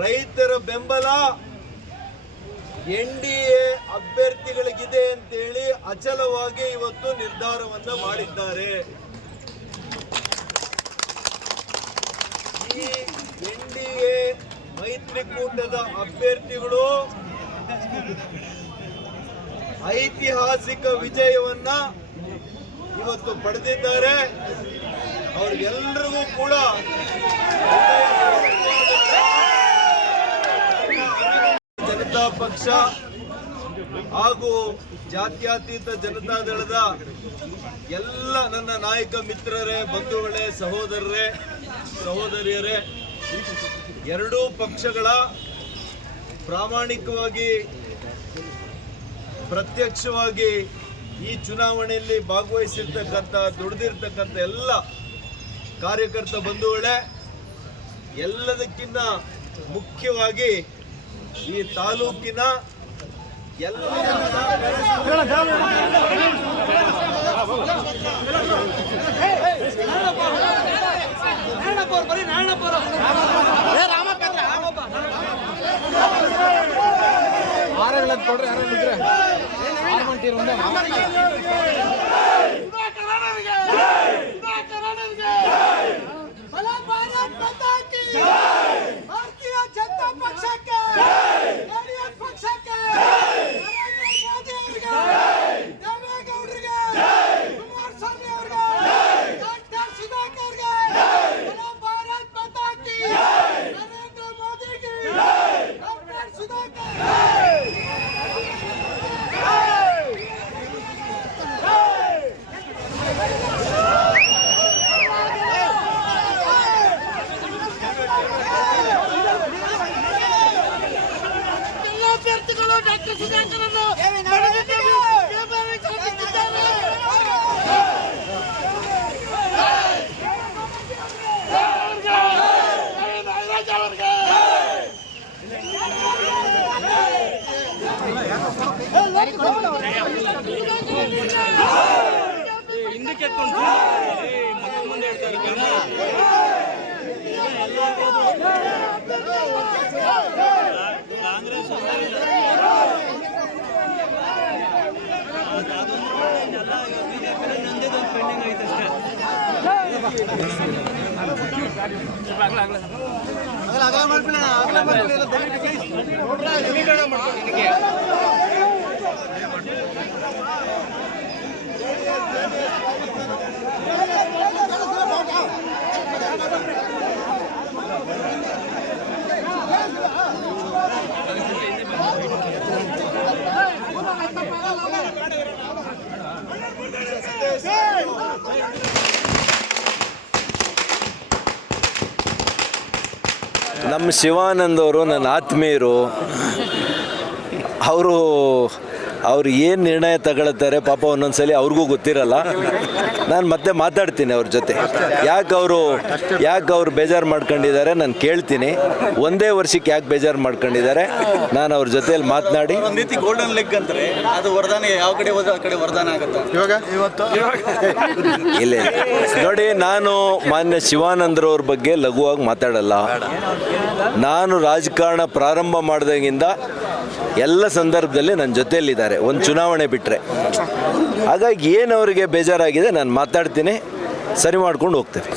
ರೈತರ ಬೆಂಬಲ N D A ಅಭ್ಯರ್ಥಿಗಳಿಗಿದೆ ಅಂತೇಳಿ ಅಚಲವಾಗಿ ಇವತ್ತು ನಿರ್ಧಾರವನ್ನ ಮಾಡಿದ್ದಾರೆ. ಈ ಎನ್ ಡಿ ಎ ಮೈತ್ರಿಕೂಟದ ಅಭ್ಯರ್ಥಿಗಳು ಐತಿಹಾಸಿಕ ವಿಜಯವನ್ನ ಇವತ್ತು ಪಡೆದಿದ್ದಾರೆ. ಅವ್ರಿಗೆಲ್ಲರಿಗೂ ಕೂಡ ಜನತಾ ಪಕ್ಷ ಹಾಗೂ ಜಾತ್ಯತೀತ ಜನತಾದಳದ ಎಲ್ಲ ನನ್ನ ನಾಯಕ ಮಿತ್ರರೇ, ಬಂಧುಗಳೇ, ಸಹೋದರರೇ, ಸಹೋದರಿಯರೇ, ಎರಡೂ ಪಕ್ಷಗಳ ಪ್ರಾಮಾಣಿಕವಾಗಿ ಪ್ರತ್ಯಕ್ಷವಾಗಿ ಈ ಚುನಾವಣೆಯಲ್ಲಿ ಭಾಗವಹಿಸಿರ್ತಕ್ಕಂಥ ದುಡಿದಿರ್ತಕ್ಕಂಥ ಎಲ್ಲ ಕಾರ್ಯಕರ್ತ ಬಂಧುಗಳೇ ಎಲ್ಲದಕ್ಕಿಂತ ಮುಖ್ಯವಾಗಿ ಈ ತಾಲೂಕಿನ ಎಲ್ಲ ಕೊಡ್ರಿ ಯಾರು ಇದ್ರೆ ಆರು ಮಂಟಿರು ಒಂದೇ ಭಾರತೀಯ ಡಾಕ್ಟರ್ ಸುಧಾಕರನ್ನು ಹಿಂದಕ್ಕೆ ಮುಂದೆ ಹೇಳ್ತಾರೆ ಕಾಂಗ್ರೆಸ್ ಅಗಲ ಅಗಲ ಮಾಡ್ಬಿಡೋಣ ಅಗಲ ಮಾಡ್ಬಿಡೋಣ. ನಮ್ಮ ಶಿವಾನಂದವರು ನನ್ನ ಆತ್ಮೀಯರು ಅವರು ಅವ್ರು ಏನು ನಿರ್ಣಯ ತಗೊಳ್ತಾರೆ ಪಾಪ ಒಂದೊಂದ್ಸಲಿ ಅವ್ರಿಗೂ ಗೊತ್ತಿರಲ್ಲ. ನಾನು ಮತ್ತೆ ಮಾತಾಡ್ತೀನಿ ಅವ್ರ ಜೊತೆ. ಯಾಕೆ ಅವರು ಯಾಕೆ ಅವ್ರು ಬೇಜಾರು ಮಾಡ್ಕೊಂಡಿದ್ದಾರೆ ನಾನು ಕೇಳ್ತೀನಿ. ಒಂದೇ ವರ್ಷಕ್ಕೆ ಯಾಕೆ ಬೇಜಾರು ಮಾಡ್ಕೊಂಡಿದ್ದಾರೆ? ನಾನು ಅವ್ರ ಜೊತೆಯಲ್ಲಿ ಮಾತನಾಡಿ. ಒಂದು ರೀತಿ ಗೋಲ್ಡನ್ ಲೆಗ್ ಅಂತಾರೆ ಅದು ವರದಾನ ಯಾವ ಕಡೆ ಹೋದ್ರೆ ಆ ಕಡೆ ವರದಾನ ಆಗುತ್ತೆ? ಇವಾಗ? ಇವತ್ತು? ಇಲ್ಲ ಇಲ್ಲ. ನೋಡಿ ನಾನು ಮಾನ್ಯ ಶಿವಾನಂದ್ರವ್ರ ಬಗ್ಗೆ ಲಘುವಾಗಿ ಮಾತಾಡಲ್ಲ. ನಾನು ರಾಜಕಾರಣ ಪ್ರಾರಂಭ ಮಾಡಿದಾಗಿಂದ ಎಲ್ಲ ಸಂದರ್ಭದಲ್ಲಿ ನನ್ನ ಜೊತೆಯಲ್ಲಿದ್ದಾರೆ. ಒಂದು ಚುನಾವಣೆ ಬಿಟ್ಟರೆ ಹಾಗಾಗಿ ಏನು ಅವರಿಗೆ ಬೇಜಾರಾಗಿದೆ, ನಾನು ಮಾತಾಡ್ತೀನಿ. ಸರಿ ಮಾಡ್ಕೊಂಡು ಹೋಗ್ತೇನೆ.